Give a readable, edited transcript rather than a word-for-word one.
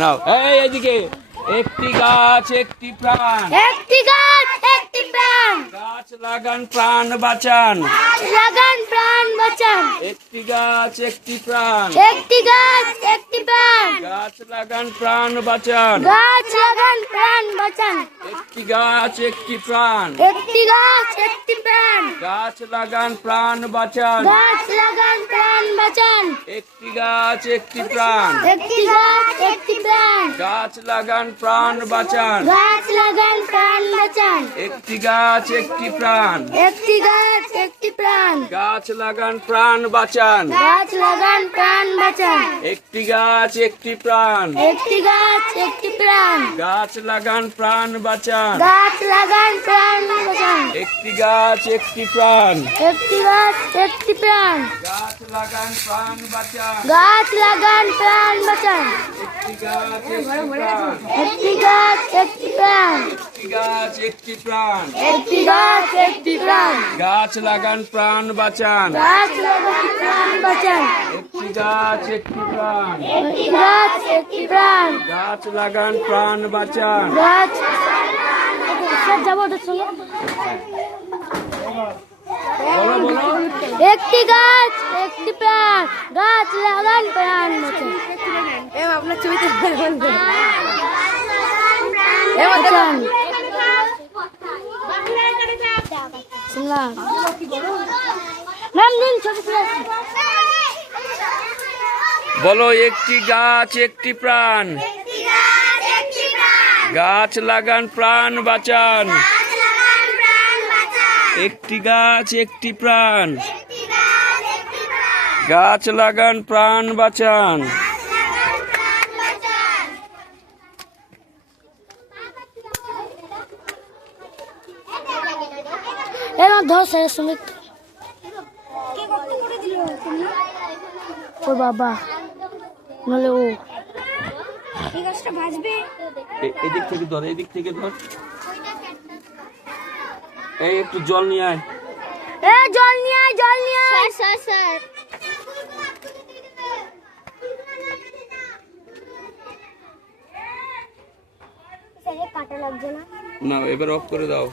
নাও এইদিকে। একটি গাছ একটি প্রাণ, একটি গাছ একটি প্রাণ, গাছ লাগান প্রাণ বাঁচান। লাগান প্রাণ বাঁচান। একটি গাছ একটি প্রাণ, একটি গাছ একটি প্রাণ, গাছ লাগান প্রাণ বাঁচান। গাছ লাগান প্রাণ বাঁচান। একটি গাছ একটি প্রাণ, একটি গাছ একটি প্রাণ, গাছ লাগান প্রাণ বাঁচান। গাছ লাগান প্রাণ বাঁচান। একটি গাছ একটি প্রাণ, একটি গাছ একটি প্রাণ, গাছ লাগান প্রাণ বাঁচান। গাছ লাগান প্রাণ বাঁচান। একটি গাছ একটি প্রাণ, একটি গাছ একটি প্রাণ, গাছ লাগান প্রাণ বাঁচান। গাছ লাগান প্রাণ বাঁচান। একটি গাছ একটি প্রাণ, একটি গাছ একটি প্রাণ, গাছ লাগান প্রাণ বাঁচান। গাছ লাগান প্রাণ বাঁচান। একটি গাছ একটি প্রাণ, একটি গাছ একটি প্রাণ, গাছ লাগান প্রাণ বাঁচান। গাছ লাগান প্রাণ বাঁচান। একটি গাছ একটি প্রাণ, একটি গাছ একটি প্রাণ, একটি গাছ একটি প্রাণ, একটি গাছ একটি প্রাণ, গাছ লাগান প্রাণ বাঁচান। গাছ লাগান প্রাণ বাঁচান। একটি গাছ একটি প্রাণ, একটি গাছ একটি প্রাণ, গাছ লাগান প্রাণ বাঁচান। গাছ যাবো ওটার সঙ্গে। বলো বলো। একটি গাছ একটি প্রাণ, গাছ লাগান প্রাণ বাঁচান। আপনার ছবিতে বাঁচান। শুনলাম ম্যাম দিন ছবি তুলে আসি। বলো একটি গাছ একটি প্রাণ, গাছ লাগান প্রাণ বাঁচান। একটি গাছ একটি প্রাণ, গাছ লাগান প্রাণ বাঁচান। এবার ধর স্যারের সঙ্গে ওর বাবা নাহলে ও এই গাছটা বাঁচবে। এদিক থেকে ধর, এদিক থেকে ধর। এই একটু জল নিয়ে আয়। এ জল নিয়ে আয়, জল নিয়ে আয়। স্যার স্যার কাটা লাগছে না। না এবার অফ করে দাও।